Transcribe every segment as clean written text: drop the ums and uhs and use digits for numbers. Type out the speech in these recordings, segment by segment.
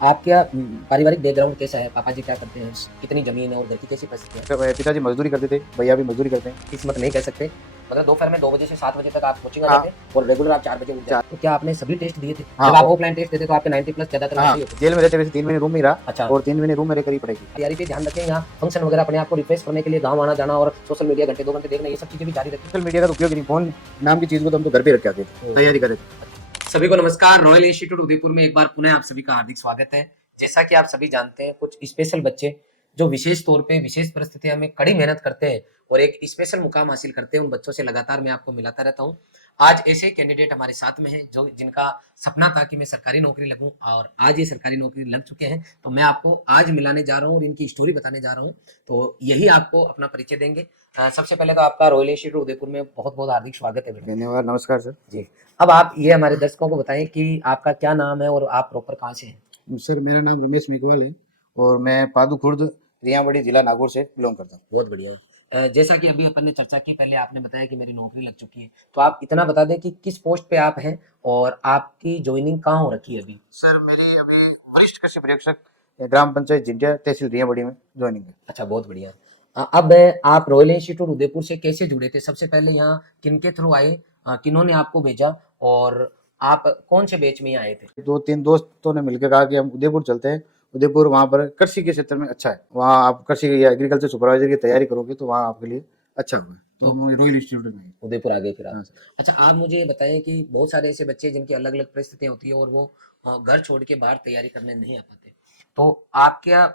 आपका पारिवारिक बैकग्राउंड कैसा है? पापा जी क्या करते हैं? कितनी ज़मीन है और घर की कैसी परिस्थिति है? पिताजी मजदूरी करते थे, भैया भी मजदूरी करते हैं। किस्मत नहीं कह सकते। मतलब दोपहर में 2 बजे से 7 बजे तक आप कोचिंग आ हाँ, जाते और रेगुलर आप 4 बजे उठ चार जाते। तो क्या आपने सभी टेस्ट दिए थे? हाँ, जब आप ऑफलाइन टेस्ट देते तो आपके 90 प्लस ज़्यादातर हाँ, वैसे ही होते थे। जेल में रहते वैसे 3 महीने रूम में ही रहा अच्छा, और 3 महीने रूम में रहकर ही पढ़ाई की। तैयारी पे ध्यान रखें, यहाँ फंक्शन वगैरह अपने आप को रिफ्रेश करने के लिए गाँव आना-जाना और सोशल मीडिया घंटे 2 घंटे देखना, ये सब चीज़ें भी जारी रखें। सोशल मीडिया का तो उपयोग ही नहीं, फ़ोन नाम की चीज़ को तो हम तो घर पे रख के आते थे, तैयारी कर रहे थे। सभी को नमस्कार। रॉयल इंस्टीट्यूट उदयपुर में एक बार पुनः आप सभी का हार्दिक स्वागत है। जैसा कि आप सभी जानते हैं, कुछ स्पेशल बच्चे जो विशेष तौर पे विशेष परिस्थितियों में कड़ी मेहनत करते हैं और एक स्पेशल मुकाम हासिल करते हैं, उन बच्चों से लगातार मैं आपको मिलाता रहता हूँ। आज ऐसे कैंडिडेट हमारे साथ में हैं जो जिनका सपना था कि मैं सरकारी नौकरी लगूँ और आज ये सरकारी नौकरी लग चुके हैं। तो मैं आपको आज मिलाने जा रहा हूँ और इनकी स्टोरी बताने जा रहा हूँ। तो यही आपको अपना परिचय देंगे। सबसे पहले तो आपका रॉयल इंस्टीट्यूट उदयपुर में बहुत-बहुत हार्दिक स्वागत है बेटा। धन्यवाद, नमस्कार सर। जी। अब आप ये हमारे दर्शकों को बताएँ कि आपका क्या नाम है और आप प्रॉपर कहाँ से हैं? सर मेरा नाम रमेश मेघवाल है और मैं पादू खुर्द, रियाबड़ी जिला नागौर से बिलोंग करता हूँ। बहुत बढ़िया। जैसा कि अभी अपन ने चर्चा की, पहले आपने बताया कि मेरी नौकरी लग चुकी है। तो आप इतना बता दें कि किस पोस्ट पे आप हैं और आपकी जॉइनिंग कहाँ हो रखी है अभी? सर मेरी अभी वरिष्ठ कृषि पर्यवेक्षक ग्राम पंचायत झिंटिया तहसील रियाबड़ी में ज्वाइनिंग है। अच्छा, बहुत बढ़िया। अब आप रॉयल इंस्टीट्यूट उदयपुर से कैसे जुड़े थे? सबसे पहले यहाँ किनके थ्रू आए? किन्होंने आपको भेजा और आप कौन से बैच में यहाँ आए थे? 2-3 दोस्तों ने मिलकर कहा कि हम उदयपुर चलते हैं। उदयपुर वहाँ पर कृषि के क्षेत्र में अच्छा है, वहाँ आप कृषि या एग्रीकल्चर सुपरवाइजर की तैयारी करोगे तो वहाँ आपके लिए अच्छा होगा। तो हम रॉयल इंस्टीट्यूट में। उदयपुर आ गए फिर आप। हाँ सर। अच्छा, आप मुझे ये बताएँ कि बहुत सारे ऐसे बच्चे जिनकी अलग-अलग परिस्थितियाँ होती है और वो घर छोड़ के बाहर तैयारी करने नहीं आ पाते। तो आपका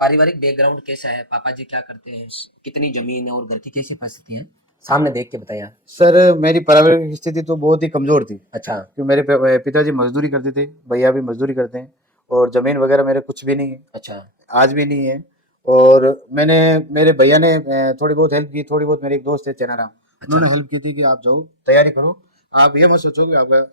पारिवारिक बैकग्राउंड कैसा है? पापा जी क्या करते हैं? कितनी ज़मीन है और घर की कैसी परिस्थिति है? सामने देख के बताइए आप। सर मेरी पारिवारिक स्थिति तो बहुत ही कमजोर थी अच्छा, क्योंकि मेरे पिताजी मजदूरी करते थे, भैया भी मजदूरी करते हैं और जमीन वगैरह मेरे कुछ भी नहीं है, अच्छा, आज भी नहीं है। और मैंने मेरे भैया ने थोड़ी बहुत हेल्प की, थोड़ी बहुत मेरे एक दोस्त है चेनाराम, अच्छा, उन्होंने हेल्प की थी कि आप जाओ तैयारी करो, आप ये मत सोचो कि आपका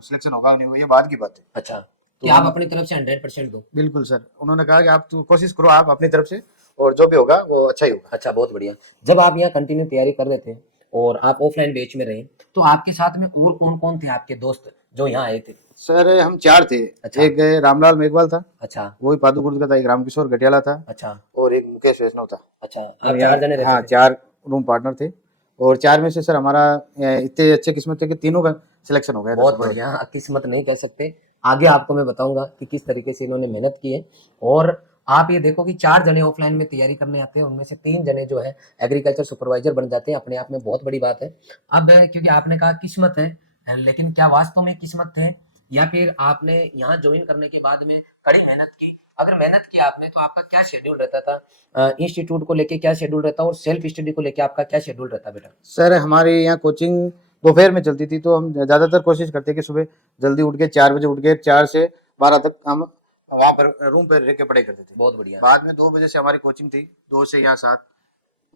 सिलेक्शन होगा नहीं होगा, ये बाद की बात है। अच्छा। कि तो आप हम अपनी तरफ से 100% दो। बिल्कुल सर, उन्होंने कहा कि आप तो कोशिश करो आप अपनी तरफ से और जो भी होगा वो अच्छा ही होगा। अच्छा, बहुत बढ़िया। जब आप यहाँ कंटिन्यू तैयारी कर रहे थे और आप ऑफलाइन बैच में रहे, तो आपके साथ में और कौन-कौन थे आपके दोस्त जो यहाँ आए थे? सर हम 4 थे, अच्छा, एक रामलाल मेघवाल था, अच्छा, वो भी पादुकुर्द का था, एक रामकिशोर गटियाला था अच्छा, और एक मुकेश वैष्णव था। अच्छा। हम आप यहाँ 4 जने रहते हाँ थे? 4 रूम पार्टनर थे और 4 में से सर हमारा इतने अच्छे किस्मत थे कि तीनों का सिलेक्शन हो गया था बहुत सुपरवाइजर। बढ़िया, किस्मत नहीं कह सकते। आगे आपको मैं बताऊँगा कि किस तरीके से इन्होंने मेहनत की है और आप ये देखो कि 4 जने ऑफ़लाइन में तैयारी करने आते हैं, उनमें से 3 जने जो है एग्रीकल्चर सुपरवाइज़र बन जाते हैं, अपने आप में बहुत बड़ी बात है। अब क्योंकि आपने कहा किस्मत है लेकिन क्या वास्तव में किस्मत है या फिर आपने यहाँ जॉइन करने के बाद में कड़ी मेहनत की? अगर मेहनत की आपने तो आपका क्या शेड्यूल रहता था? इंस्टीट्यूट को लेके क्या शेड्यूल रहता और सेल्फ स्टडी को लेके आपका क्या शेड्यूल रहता बेटा? सर हमारे यहाँ कोचिंग दोपहर में चलती थी तो हम ज़्यादातर कोशिश करते कि सुबह जल्दी उठ के 4 बजे उठ के 4 से 12 तक हम वहाँ पर रूम पर रह के पढ़ाई करते थे। बहुत बढ़िया। बाद में 2 बजे से हमारी कोचिंग थी, 2 से यहाँ 7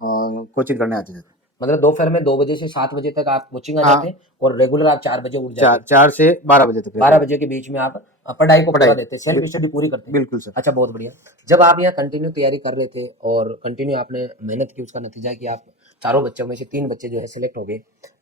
कोचिंग करने आते थे। मतलब दोपहर में 2 बजे से 7 बजे तक आप कोचिंग आ हाँ, जाते और रेगुलर आप 4 बजे उठ जाते। 4 से 12 बजे तक 12 रहते बजे के बीच में आप पढ़ाई को पढ़ाई। पूरा देते, सेल्फ स्टडी पूरी करते। बिल्कुल सर। अच्छा, बहुत बढ़िया। जब आप यहाँ कंटिन्यू तैयारी कर रहे थे और कंटिन्यू आपने मेहनत की, उसका नतीजा है कि आप चारों बच्चों में से 3 बच्चे जो है सिलेक्ट हो गए।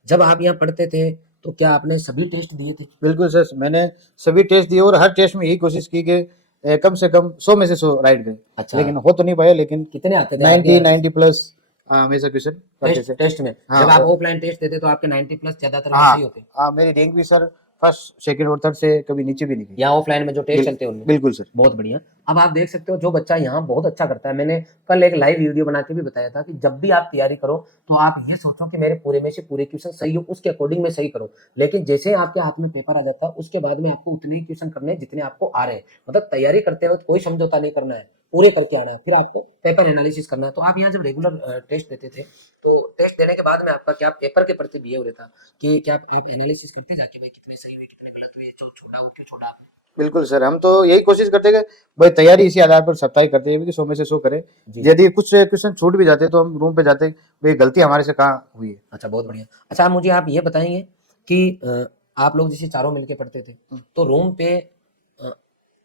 जब आप यहाँ पढ़ते थे, तो क्या आपने सभी टेस्ट दिए थे? बिल्कुल सर, मैंने सभी टेस्ट दिए और हर टेस्ट में यही कोशिश की कि कम से कम 100 में से 100 राइट गए। अच्छा, लेकिन हो तो नहीं पाया, लेकिन कितने आते थे आपके 90 यहाँ 90 प्लस हमेशा क्वेश्चन करते टेस्ट थे। टेस्ट में? हाँ जब आप और ऑफलाइन टेस्ट देते तो आपके 90 प्लस ज़्यादातर हाँ, वैसे ही होते? हाँ मेरी रैंक भी सर फर्स्ट, सेकंड और थर्ड से कभी नीचे भी नहीं गई। या ऑफलाइन में जो टेस्ट चलते हैं उनमें? बिल्कुल सर। बहुत बढ़िया। अब आप देख सकते हो जो बच्चा यहाँ बहुत अच्छा करता है, मैंने कल एक लाइव वीडियो बना के भी बताया था कि जब भी आप तैयारी करो तो आप ये सोचो कि मेरे पूरे में से पूरे क्वेश्चन सही हो, उसके अकॉर्डिंग में सही करो। लेकिन जैसे आपके हाथ में पेपर आ जाता है उसके बाद में आपको उतने ही क्वेश्चन करने हैं जितने आपको आ रहे हैं। मतलब तैयारी करते वक्त कोई समझौता नहीं करना है, पूरे करके आना है। फिर आपको पेपर एनालिसिस करना है। तो आप यहाँ जब रेगुलर टेस्ट देते थे, तो टेस्ट देने के बाद में आपका क्या पेपर के प्रति बिहेव रहता कि क्या आप एनालिसिस करते जाके भाई कितने सही हुए, कितने गलत हुए, जो छोड़ा वो क्यों छोड़ा आपने? बिल्कुल सर, हम तो यही कोशिश करते हैं कि भाई तैयारी इसी आधार पर साप्ताहिक करते हैं कि 100 में से 100 करें। जी। यदि कुछ क्वेश्चन छूट भी जाते तो हम रूम पे जाते भाई गलती हमारे से कहाँ हुई है। अच्छा, बहुत बढ़िया। अच्छा, आप मुझे आप ये बताएँगे कि आप लोग जैसे चारों मिलके पढ़ते थे, तो रूम पे अ,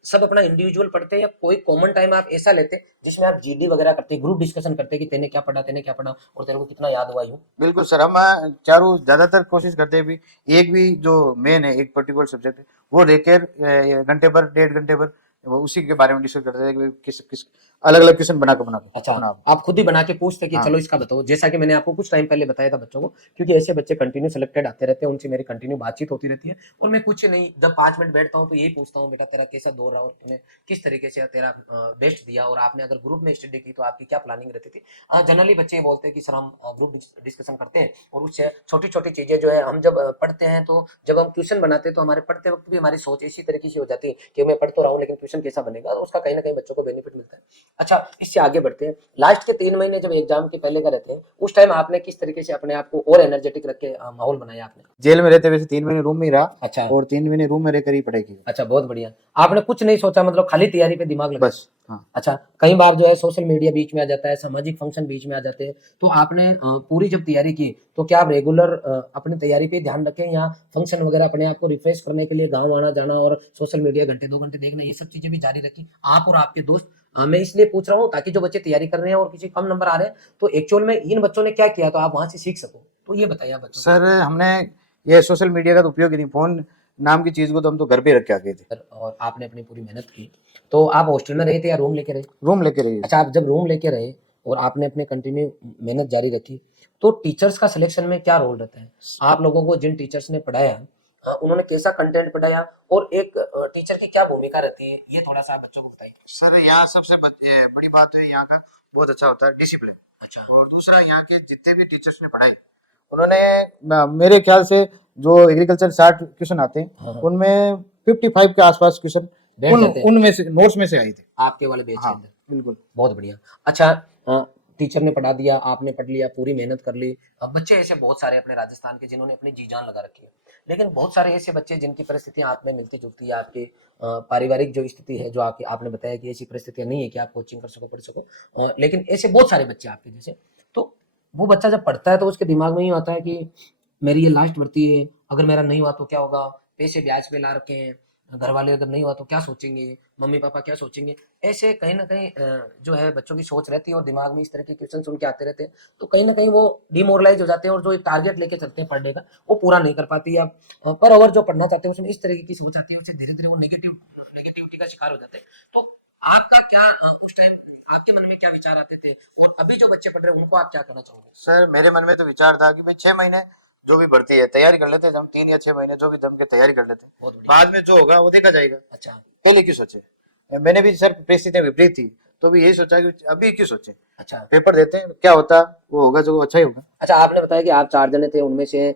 सब अपना इंडिविजुअल पढ़ते या कोई कॉमन टाइम आप ऐसा लेते जिसमें आप जीडी वगैरह करते, ग्रुप डिस्कशन करते कि तूने क्या पढ़ा और तेरे को कितना याद हुआ यूँ? बिल्कुल सर, हम चारों ज्यादातर कोशिश करते हैं भी एक भी जो मेन है एक पर्टिकुलर सब्जेक्ट है वो लेकर घंटे भर 1.5 घंटे भर वो उसी के बारे में डिस्कस करते थे कि किस किस अलग अलग क्वेश्चन बना अच्छा, बना आप खुद ही बना के पूछते कि हाँ। चलो इसका बताओ, जैसा कि मैंने आपको कुछ टाइम पहले बताया था बच्चों को, क्योंकि ऐसे बच्चे कंटिन्यू सिलेक्टेड आते रहते हैं, उनसे मेरी कंटिन्यू बातचीत होती रहती है और मैं कुछ नहीं, जब 5 मिनट बैठता हूँ तो यही पूछता हूँ, बेटा तेरा कैसा दौर रहा और तूने किस तरीके से तेरा बेस्ट दिया, और आपने अगर ग्रुप में स्टडी की तो आपकी क्या प्लानिंग रहती थी। जनरली बच्चे ये बोलते हैं कि सर हम ग्रुप डिस्कशन करते हैं और उससे छोटी छोटी चीजें जो है हम जब पढ़ते हैं, तो जब हम ट्यूशन बनाते हैं तो हमारे पढ़ते वक्त भी हमारी सोच इसी तरीके से हो जाती है कि मैं पढ़ तो रहा हूँ लेकिन ट्यूशन कैसा बनेगा, तो उसका कहीं ना कहीं बच्चों को बेनिफिट मिलता है। अच्छा, इससे आगे बढ़ते हैं। लास्ट के 3 महीने जब एग्जाम के पहले का रहते हैं, उस टाइम आपने किस तरीके से अपने आप को और एनर्जेटिक रख के माहौल बनाया आपने? जेल में रहते वैसे 3 महीने रूम में ही रहा अच्छा और 3 महीने रूम में रहकर ही पढ़ाई की। अच्छा, बहुत बढ़िया। आपने कुछ नहीं सोचा, मतलब खाली तैयारी पे दिमाग लगा? बस हाँ। अच्छा, कई बार जो है सोशल मीडिया बीच में आ जाता है, सामाजिक फंक्शन बीच में आ जाते हैं, तो आपने पूरी जब तैयारी की तो क्या आप रेगुलर अपनी तैयारी पे ध्यान रखें, या फंक्शन वगैरह अपने आप को रिफ्रेश करने के लिए गाँव आना जाना और सोशल मीडिया घंटे 2 घंटे देखना, ये सब चीजें भी जारी रखी आप और आपके दोस्त? मैं इसलिए पूछ रहा हूँ ताकि जो बच्चे तैयारी कर रहे हैं और किसी कम नंबर आ रहे हैं, तो एक्चुअल में इन बच्चों ने क्या किया तो आप वहां से सीख सको, तो ये बताइए आप बच्चों सर हमने ये सोशल मीडिया का तो उपयोग ही नहीं, फोन नाम की चीज को तो हम तो घर पे रख के आ गए थे। को। और आपने अपनी पूरी मेहनत की, तो आप हॉस्टल में रहे थे या रूम लेके रहे? रूम लेके रहिए। अच्छा, आप जब रूम लेके रहे और आपने अपने कंटिन्यू मेहनत जारी रखी, तो टीचर्स का सिलेक्शन में क्या रोल रहता है? आप लोगों को जिन टीचर्स ने पढ़ाया, उन्होंने कैसा कंटेंट पढ़ाया, और एक टीचर की क्या भूमिका रहती है, ये थोड़ा सा आप बच्चों को बताइए। सर यहाँ सबसे बड़ी बात है यहाँ का बहुत अच्छा होता है डिसिप्लिन। अच्छा और दूसरा यहाँ के जितने भी टीचर्स ने पढ़ाई उन्होंने मेरे ख्याल से जो एग्रीकल्चर 60 क्वेश्चन आते हैं हाँ, हाँ। उनमें 55 के आसपास क्वेश्चन बैठ जाते हैं उनमें से नोट्स में से आई थी। आपके वाले बैच के हाँ अंदर? बिल्कुल। बहुत बढ़िया। अच्छा, टीचर ने पढ़ा दिया, आपने पढ़ लिया, पूरी मेहनत कर ली। अब बच्चे ऐसे बहुत सारे अपने राजस्थान के जिन्होंने अपनी जी जान लगा रखी है, लेकिन बहुत सारे ऐसे बच्चे जिनकी परिस्थितियां आप में मिलती जुलती है, आपके पारिवारिक जो स्थिति है, जो आपकी आपने बताया कि ऐसी परिस्थितियां नहीं है कि आप कोचिंग कर सको, पढ़ सको, लेकिन ऐसे बहुत सारे बच्चे आपके जैसे, तो वो बच्चा जब पढ़ता है तो उसके दिमाग में ही आता है कि मेरी ये लास्ट भर्ती है, अगर मेरा नहीं हुआ तो क्या होगा, पैसे ब्याज पे ला रखे हैं, घर वाले अगर नहीं हुआ तो क्या सोचेंगे, मम्मी पापा क्या सोचेंगे, ऐसे कहीं ना कहीं जो है बच्चों की सोच रहती है और दिमाग में इस तरह के क्वेश्चन सुन के आते रहते हैं, तो कहीं ना कहीं वो डिमोरलाइज हो जाते हैं और जो एक टारगेट लेके चलते हैं पढ़ने का, वो पूरा नहीं कर पाती है। पर ओवर जो पढ़ना चाहते हैं उसमें इस तरीके की सोच आती है, उससे धीरे धीरे वो नेगेटिविटी का शिकार हो जाते हैं। तो आपका क्या उस टाइम आपके मन में क्या विचार आते थे, और अभी जो बच्चे पढ़ रहे हैं उनको आप क्या कहना चाहोगे? सर मेरे मन में तो विचार था कि भाई 6 महीने जो भी भर्ती है तैयारी कर लेते हैं, हम 3 या 6 महीने जो भी दम के तैयारी कर लेते हैं, बहुत बढ़िया। बाद में जो होगा वो देखा जाएगा। अच्छा पहले क्यों सोचे? मैंने भी सर परिस्थितियां विपरीत थी तो भी यही सोचा कि अभी क्यों सोचे, अच्छा पेपर देते हैं क्या होता वो होगा जो अच्छा ही होगा। अच्छा, आपने बताया कि आप 4 जने थे, उनमें से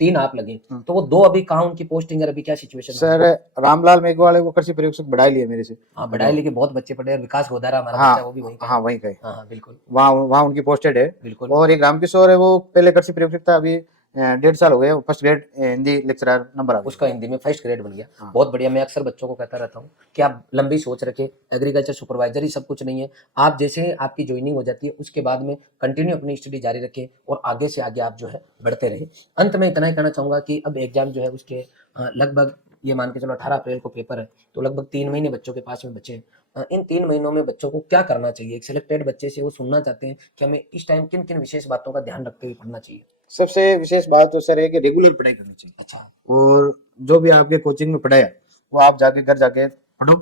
3 आप लगे, तो वो 2 अभी कहाँ उनकी पोस्टिंग है, अभी क्या सिचुएशन है? सर रामलाल मेघवाल है वो कृषि प्रयोगशाला बढ़ाई लिए मेरे से। हाँ, बढ़ाई लेके बहुत बच्चे पढ़े, और विकास गोदारा हमारा हाँ बच्चा वो भी वहीं का है। हाँ वहीं का है। हाँ, हाँ, बिल्कुल, वहाँ वहाँ उनकी पोस्टेड है। बिल्कुल। और एक रामकिशोर है वो पहले कृषि प्रयोगशाला था, अभी 1.5 साल हो गए, first grade Hindi lecturer number आ गया। उसका हिंदी में फर्स्ट ग्रेड बन गया। हाँ। बहुत बढ़िया। मैं अक्सर बच्चों को कहता रहता हूँ कि आप लंबी सोच रखें, एग्रीकल्चर सुपरवाइजर ही सब कुछ नहीं है। आप जैसे आपकी ज्वाइनिंग हो जाती है उसके बाद में कंटिन्यू अपनी स्टडी जारी रखें और आगे से आगे आप जो है बढ़ते रहें। अंत में इतना ही कहना चाहूँगा कि अब एग्जाम जो है उसके लगभग ये मान के चलो 18 अप्रैल को पेपर है, तो लगभग 3 महीने बच्चों के पास में बचे हैं। इन 3 महीनों में बच्चों को क्या करना चाहिए? एक सिलेक्टेड बच्चे से वो सुनना चाहते हैं कि हमें इस टाइम किन-किन विशेष बातों का ध्यान रखते हुए पढ़ना चाहिए? सबसे विशेष बात तो सर है कि रेगुलर पढ़ाई करनी चाहिए। अच्छा, और जो भी आपके कोचिंग में पढ़ाया वो आप जाके घर जाके पढ़ो,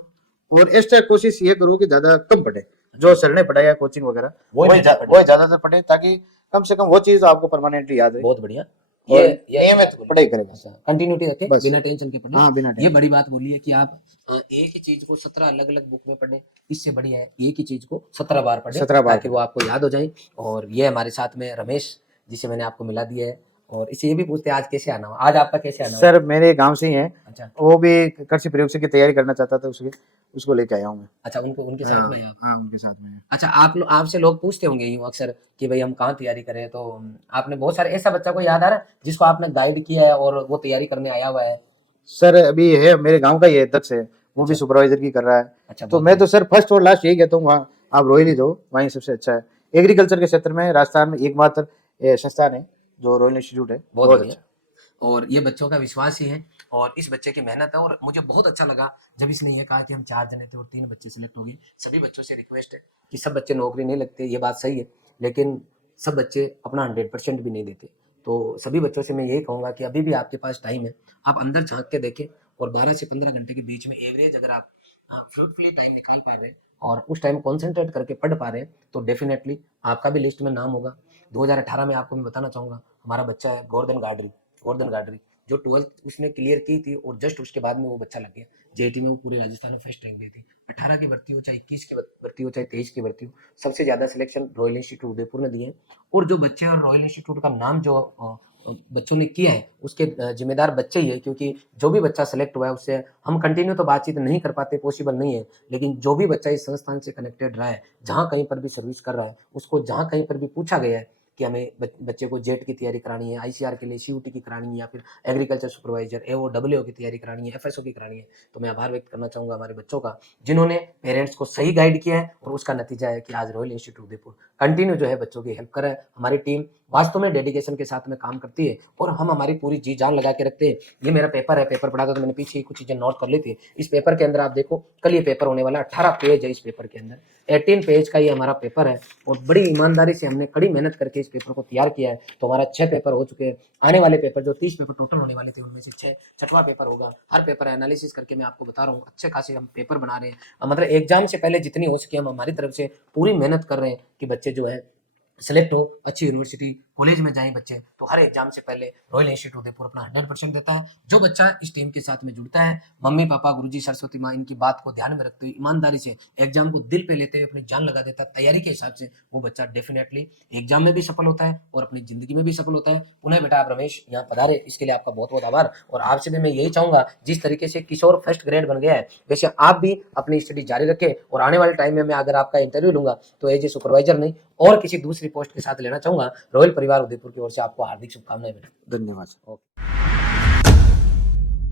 और एक्स्ट्रा कोशिश ये करो कि ज्यादा कम पढ़े, जो सर ने पढ़ाया कोचिंग वगैरह वही ज्यादातर पढ़े, ताकि कम से कम वो चीज आपको परमानेंटली याद रहे। बहुत बढ़िया। और ये नियमित पढ़ाई करें बस। अच्छा, कंटिन्यूटी रखें, बस। बिना टेंशन के पढ़ें। हाँ बिना ये टेंशन। बड़ी बात बोली है कि आप एक ही चीज को 17 अलग-अलग बुक में पढ़ें, इससे बढ़िया है एक ही चीज को 17 बार पढ़ें 17 बार ताकि वो आपको याद हो जाए। और ये हमारे साथ में रमेश, जिसे मैंने आपको मिला दिया है, और इससे ये भी पूछते हैं आज कैसे आना हुआ? आज आपका कैसे आना हुआ? सर मेरे गांव से ही है, अच्छा, वो भी कृषि प्रयोगशाला की तैयारी करना चाहता था, उसको लेके आया हूँ मैं। अच्छा, उनके साथ में आप? हाँ उनके साथ में। अच्छा, आपसे लोग पूछते होंगे यूँ अक्सर कि भाई हम कहाँ तैयारी करें, तो आपने बहुत सारे ऐसा बच्चा को याद आ रहा है जिसको आपने गाइड किया है और वो तैयारी करने आया हुआ है? सर अभी है मेरे गांव का ही है, दक्ष है, वो भी अच्छा। सुपरवाइजर की कर रहा है। अच्छा, तो बहुत मैं तो बढ़िया। सर फर्स्ट और लास्ट यही कहता हूँ, वहाँ आप रोहिणी दो, वहीं सबसे अच्छा है। एग्रीकल्चर के क्षेत्र में राजस्थान में एकमात्र संस्थान है जो रॉयल इंस्टीट्यूट है। बहुत बढ़िया। और ये बच्चों का विश्वास ही है और इस बच्चे की मेहनत है, और मुझे बहुत अच्छा लगा जब इसने ये कहा कि हम 4 जने थे और 3 बच्चे सिलेक्ट हो गए। सभी बच्चों से रिक्वेस्ट है कि सब बच्चे नौकरी नहीं लगते, ये बात सही है, लेकिन सब बच्चे अपना 100% भी नहीं देते। तो सभी बच्चों से मैं यही कहूँगा कि अभी भी आपके पास टाइम है, आप अंदर झाँक के देखें और 12 से 15 घंटे के बीच में एवरेज अगर आप फ्रूटफुली टाइम निकाल पा रहे हैं और उस टाइम कॉन्सेंट्रेट करके पढ़ पा रहे हैं, तो डेफिनेटली आपका भी लिस्ट में नाम होगा। 2018 में आपको मैं बताना चाहूँगा, हमारा बच्चा है गोवर्धन गाडरी, जो 12th उसने क्लियर की थी और जस्ट उसके बाद में वो बच्चा लग गया जेईटी में। वो पूरे राजस्थान में फर्स्ट रैंक ली थी। 18 की भर्ती हो, चाहे 21 की भर्ती हो, चाहे 23 की भर्ती हो, सबसे ज़्यादा सिलेक्शन रॉयल इंस्टीट्यूट उदयपुर ने दिए हैं। और जो बच्चे और रॉयल इंस्टीट्यूट का नाम जो बच्चों ने किया है, उसके जिम्मेदार बच्चे ही है, क्योंकि जो भी बच्चा सेलेक्ट हुआ है उससे हम कंटिन्यू तो बातचीत नहीं कर पाते, पॉसिबल नहीं है, लेकिन जो भी बच्चा इस संस्थान से कनेक्टेड रहा है, जहाँ कहीं पर भी सर्विस कर रहा है, उसको जहाँ कहीं पर भी पूछा गया है कि हमें बच्चे को जेट की तैयारी करानी है, आईसीआर के लिए सीयूटी की करानी है, या फिर एग्रीकल्चर सुपरवाइजर एओडब्ल्यूओ की तैयारी करानी है, एफएसओ की करानी है, तो मैं आभार व्यक्त करना चाहूँगा हमारे बच्चों का, जिन्होंने पेरेंट्स को सही गाइड किया है, और उसका नतीजा है कि आज रॉयल इंस्टीट्यूट उदयपुर कंटिन्यू जो है बच्चों की हेल्प कर रहा है। हमारी टीम वास्तव में डेडिकेशन के साथ में काम करती है, और हम हमारी पूरी जी जान लगा के रखते हैं। ये मेरा पेपर है, पेपर पढ़ा था तो मैंने पीछे ही कुछ चीज़ें नोट कर ली थी। इस पेपर के अंदर आप देखो, कल ये पेपर होने वाला है, 18 पेज है इस पेपर के अंदर, 18 पेज का ये हमारा पेपर है, और बड़ी ईमानदारी से हमने कड़ी मेहनत करके इस पेपर को तैयार किया है। तो हमारा 6 पेपर हो चुके हैं। आने वाले पेपर जो 30 पेपर टोटल होने वाले थे, उनमें से 6वां पेपर होगा। हर पेपर एनालिसिस करके मैं आपको बता रहा हूँ, अच्छे खासे हम पेपर बना रहे हैं। मतलब एग्जाम से पहले जितनी हो सके हम हमारी तरफ से पूरी मेहनत कर रहे हैं कि बच्चे जो है सेलेक्ट हो, अच्छी यूनिवर्सिटी कॉलेज में जाएं बच्चे। तो हर एग्जाम से पहले रॉयल इंस्टीट्यूट उदयपुर अपना 100% देता है। जो बच्चा इस टीम के साथ में जुड़ता है, मम्मी पापा गुरुजी सरस्वती माँ इनकी बात को ध्यान में रखते हुए ईमानदारी से एग्जाम को दिल पे लेते हुए अपनी जान लगा देता है तैयारी के हिसाब से, वो बच्चा डेफिनेटली एग्जाम में भी सफल होता है और अपनी जिंदगी में भी सफल होता है। पुनः बेटा आप रमेश यहाँ पधारे, इसके लिए आपका बहुत बहुत आभार। और आपसे भी मैं यही चाहूंगा, जिस तरीके से किशोर फर्स्ट ग्रेड बन गया है, वैसे आप भी अपनी स्टडी जारी रखें, और आने वाले टाइम में मैं अगर आपका इंटरव्यू लूंगा तो एज ए सुपरवाइजर नहीं और किसी दूसरी पोस्ट के साथ लेना चाहूंगा। रॉयल परिवार उदयपुर की ओर से आपको हार्दिक शुभकामनाएं। धन्यवाद। ओके।